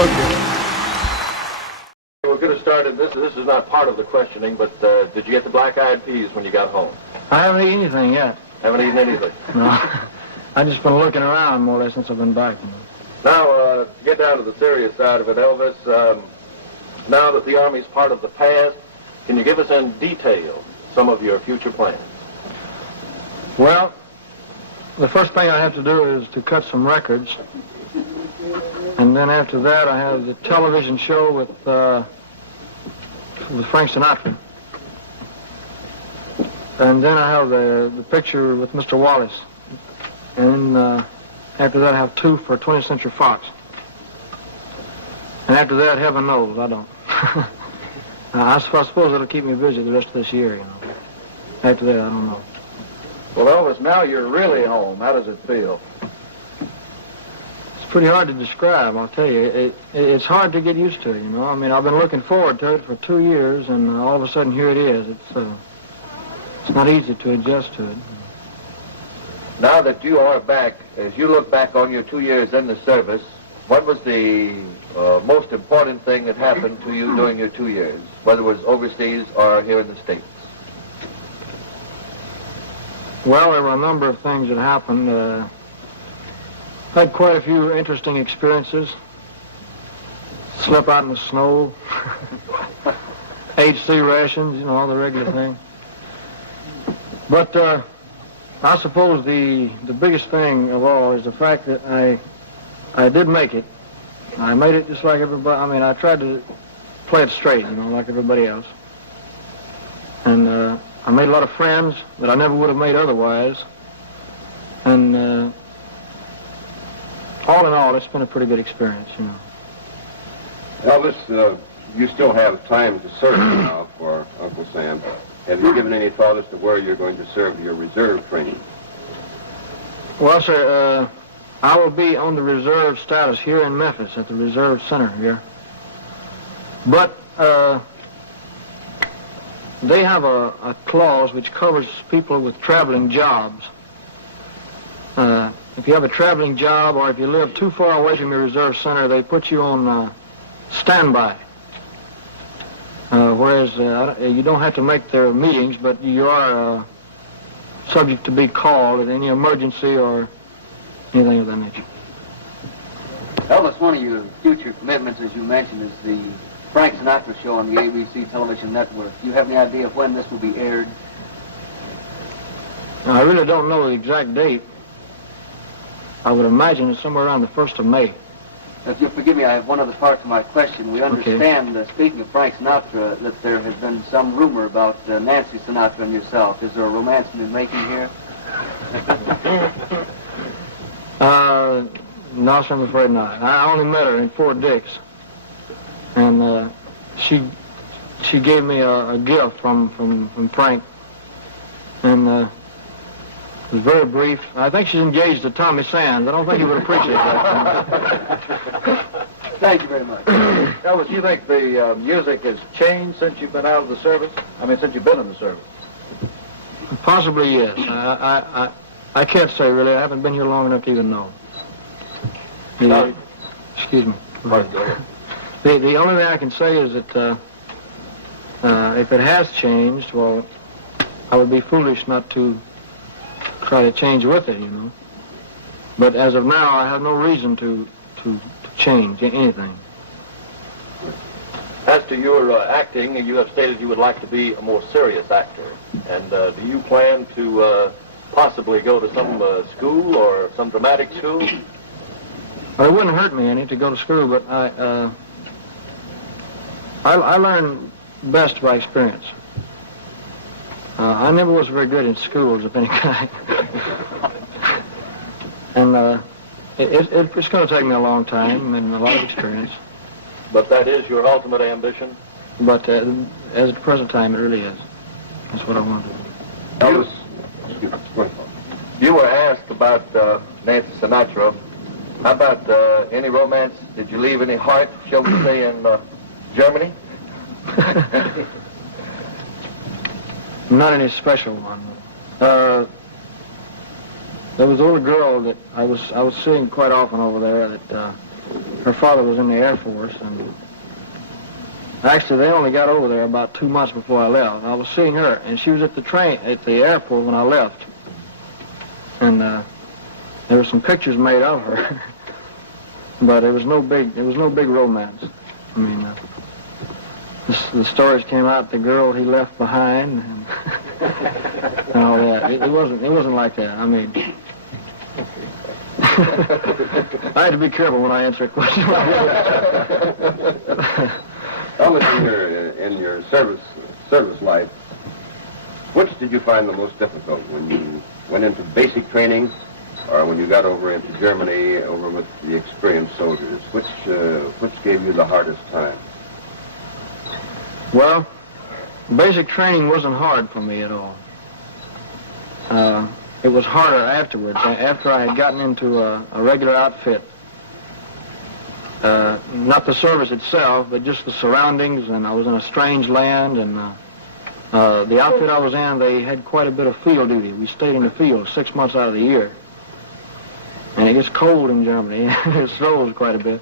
Okay. We're going to start, this is not part of the questioning, but did you get the black-eyed peas when you got home? I haven't eaten anything yet. Haven't eaten anything? No. I've just been looking around more or less since I've been back. Now, to get down to the serious side of it, Elvis, now that the Army's part of the past, can you give us in detail some of your future plans? Well, the first thing I have to do is to cut some records. And then after that, I have the television show with Frank Sinatra. And then I have the picture with Mr. Wallace. And after that, I have 2 for 20th Century Fox. And after that, heaven knows, I don't. I suppose it'll keep me busy the rest of this year, you know. After that, I don't know. Well, Elvis, now you're really home. How does it feel? It's pretty hard to describe, I'll tell you. It's hard to get used to, you know. I mean, I've been looking forward to it for 2 years, and all of a sudden, here it is. It's not easy to adjust to it. Now that you are back, as you look back on your 2 years in the service, what was the most important thing that happened to you during your 2 years, whether it was overseas or here in the States? Well, there were a number of things that happened. Had quite a few interesting experiences. Slept out in the snow. HC rations, you know, all the regular thing. But I suppose the biggest thing of all is the fact that I did make it. I made it just like everybody. I mean, I tried to play it straight, you know, like everybody else. And I made a lot of friends that I never would have made otherwise. And all in all, it's been a pretty good experience, you know. Elvis, you still have time to serve now for Uncle Sam. Have you given any thought as to where you're going to serve your reserve training? Well, sir, I will be on the reserve status here in Memphis at the Reserve Center here. But they have a clause which covers people with traveling jobs. If you have a traveling job or if you live too far away from your reserve center, they put you on standby. Whereas you don't have to make their meetings, but you are subject to be called at any emergency or anything of that nature. Elvis, one of your future commitments, as you mentioned, is the Frank Sinatra show on the ABC television network. Do you have any idea of when this will be aired? I really don't know the exact date. I would imagine it's somewhere around the 1st of May. If you'll forgive me, I have one other part to my question. We understand, speaking of Frank Sinatra, that there has been some rumor about Nancy Sinatra and yourself. Is there a romance in the making here? No, sir, I'm afraid not. I only met her in Fort Dix. And she gave me a gift from Frank. And it was very brief. I think she's engaged to Tommy Sands. I don't think he would appreciate that. Thank you very much. Elvis, do you think the music has changed since you've been out of the service? I mean, since you've been in the service? Possibly, yes. I can't say, really. I haven't been here long enough to even know. Excuse me. The only thing I can say is that if it has changed, well, I would be foolish not to try to change with it, you know. But as of now, I have no reason to change anything. As to your acting, you have stated you would like to be a more serious actor. And do you plan to possibly go to some school or some dramatic school? Well, it wouldn't hurt me any to go to school, but I learn best by experience. I never was very good in schools of any kind. And it's going to take me a long time and a lot of experience. But that is your ultimate ambition? But as at the present time, it really is. That's what I want to do. Elvis, you were asked about Nancy Sinatra. How about any romance? Did you leave any heart, shall we say, in Germany? Not any special one. There was a little girl that I was seeing quite often over there that her father was in the Air Force, and actually they only got over there about 2 months before I left. I was seeing her, and she was at the airport when I left, and there were some pictures made of her, but it was no big romance. I mean, the stories came out, the girl he left behind, and all that. It wasn't like that. I mean, I had to be careful when I answer a question like that. Elvis, in your service life, which did you find the most difficult, when you went into basic training, or when you got over into Germany, over with the experienced soldiers? Which gave you the hardest time? Well, basic training wasn't hard for me at all. It was harder afterwards, after I had gotten into a regular outfit. Not the service itself, but just the surroundings, and I was in a strange land, and the outfit I was in, they had quite a bit of field duty. We stayed in the field 6 months out of the year. And it gets cold in Germany. It snows quite a bit.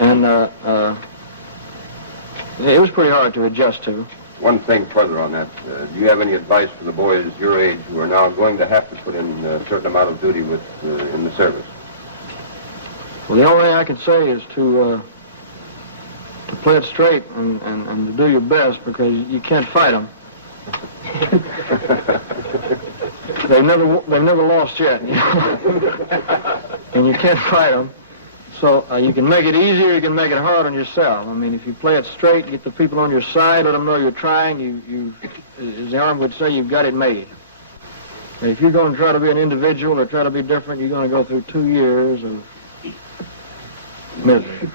And it was pretty hard to adjust to. One thing further on that, do you have any advice for the boys your age who are now going to have to put in a certain amount of duty in the service? Well, the only thing I can say is to play it straight and to do your best, because you can't fight them. They've never lost yet, you know? And you can't fight them. So you can make it easier, you can make it hard on yourself. I mean, if you play it straight, get the people on your side, let them know you're trying, you as the Army would say, you've got it made. And if you're going to try to be an individual or try to be different, you're going to go through 2 years of misery.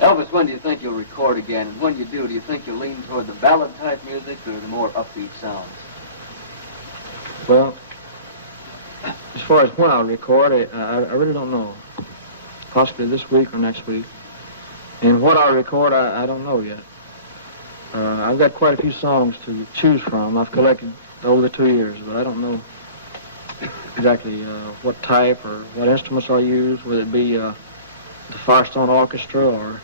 Elvis, when do you think you'll record again? And when you do you think you'll lean toward the ballad-type music or the more upbeat sounds? Well, as far as when I'll record, I really don't know. Possibly this week or next week. And what I'll record, I don't know yet. I've got quite a few songs to choose from. I've collected over the 2 years, but I don't know exactly what type or what instruments I'll use, whether it be the Firestone Orchestra or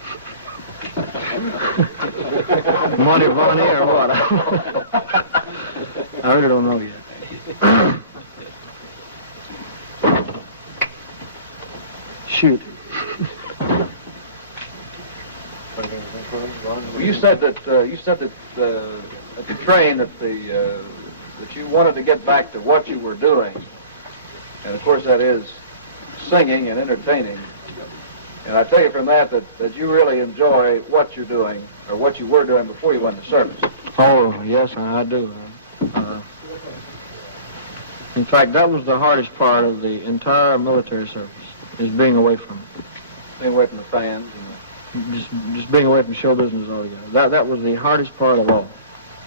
Monty Vonnie or what. I really don't know yet. Shoot. Well, you said that at the train that you wanted to get back to what you were doing, and of course that is singing and entertaining. And I tell you from that you really enjoy what you're doing, or what you were doing before you went to service. Oh, yes, I do. In fact, that was the hardest part of the entire military service, is being away from it. Being away from the fans. Just being away from show business altogether. That was the hardest part of all.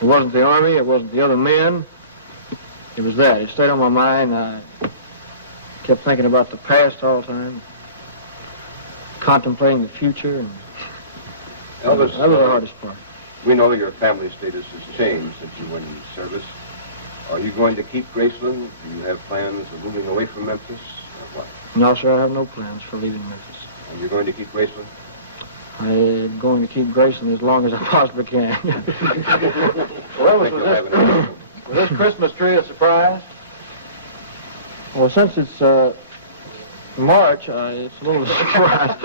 It wasn't the Army, it wasn't the other men. It was that. It stayed on my mind. I kept thinking about the past all the time, contemplating the future. And Elvis, that was the hardest part. We know your family status has changed since you went into service. Are you going to keep Graceland? Do you have plans of moving away from Memphis, or what? No, sir, I have no plans for leaving Memphis. And you're going to keep Graceland? I'm going to keep Graceland as long as I possibly can. Well, I think you'll have an was this Christmas tree a surprise? Well, since it's March, it's a little surprise.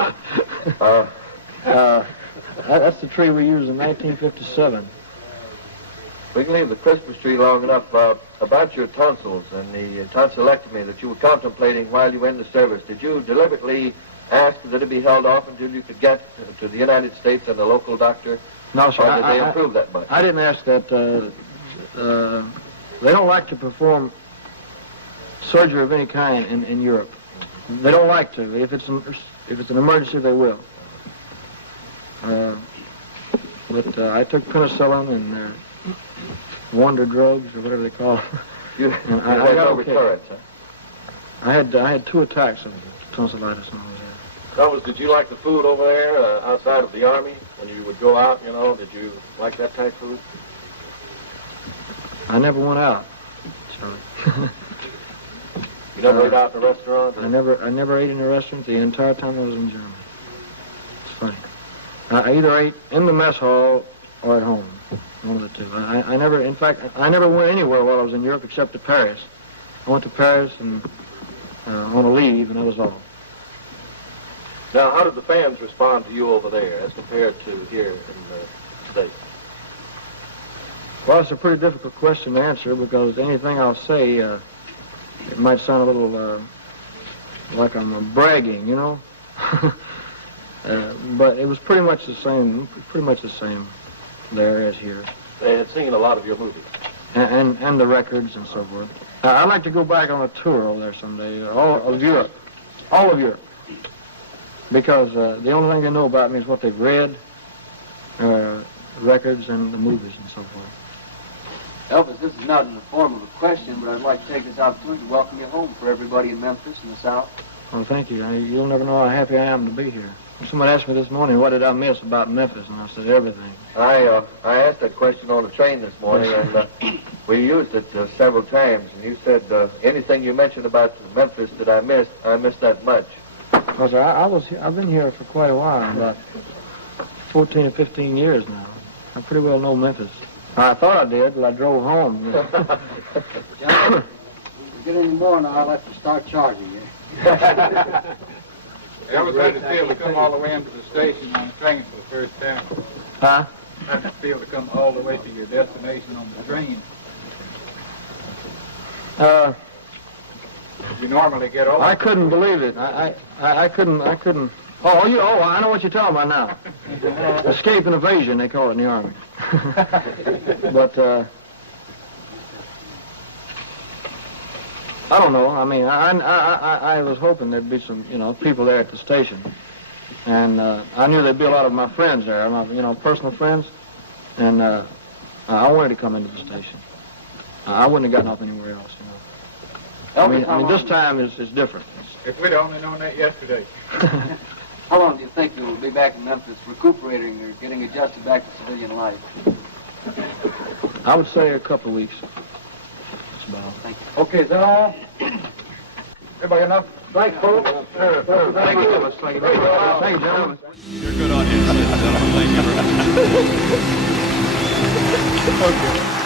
That's the tree we used in 1957. We can leave the Christmas tree long enough about your tonsils and the tonsillectomy that you were contemplating while you were in the service. Did you deliberately ask that it be held off until you could get to the United States and a local doctor? No, sir. Or did they improve that much? I didn't ask that. They don't like to perform surgery of any kind in Europe. They don't like to. If it's an emergency, they will. But I took penicillin and wonder drugs or whatever they call it. You And I had got no okay. recurrence, huh? I had 2 attacks of tonsillitis and all that. Elvis, did you like the food over there outside of the Army when you would go out, you know? Did you like that type of food? I never went out, Charlie. You never ate out in a restaurant? Or? I never ate in a restaurant the entire time I was in Germany. It's funny. I either ate in the mess hall or at home. One of the two. I never, in fact, I never went anywhere while I was in Europe except to Paris. I went to Paris and on a leave, and that was all. Now, how did the fans respond to you over there as compared to here in the States? Well, it's a pretty difficult question to answer because anything I'll say, it might sound a little like I'm bragging, you know. But it was pretty much the same there as here. They had seen a lot of your movies. And the records and so forth. I'd like to go back on a tour over there someday, all of Europe, because the only thing they know about me is what they've read, records and the movies and so forth. Elvis, this is not in the form of a question, but I'd like to take this opportunity to welcome you home for everybody in Memphis and the South. Well, thank you. You'll never know how happy I am to be here. Someone asked me this morning, what did I miss about Memphis? And I said, everything. I asked that question on the train this morning, and we used it several times. And you said anything you mentioned about Memphis that I missed that much. Because I've been here for quite a while, about 14 or 15 years now. I pretty well know Memphis. I thought I did till I drove home. You know. John, if you get any more now, I'll have to start charging you. Elvis, how did it feel to come all the way into the station on the train for the first time? Huh? How did it feel to come all the way to your destination on the train? You normally get over. I couldn't believe it. I couldn't. Oh, I know what you're talking about now. Escape and evasion, they call it in the Army. But, I don't know. I mean, I was hoping there'd be some, people there at the station. And I knew there'd be a lot of my friends there, my, personal friends. And I wanted to come into the station. I wouldn't have gotten off anywhere else, I mean, this time is different. If we'd only known that yesterday. How long do you think you'll be back in Memphis, recuperating or getting adjusted back to civilian life? I would say a couple of weeks. That's about all. Thank you. Okay, is that all? Everybody enough? Thanks, folks. Sure. Thank you. Thank you, gentlemen. You're a good audience, ladies and gentlemen. Thank you very much. Okay.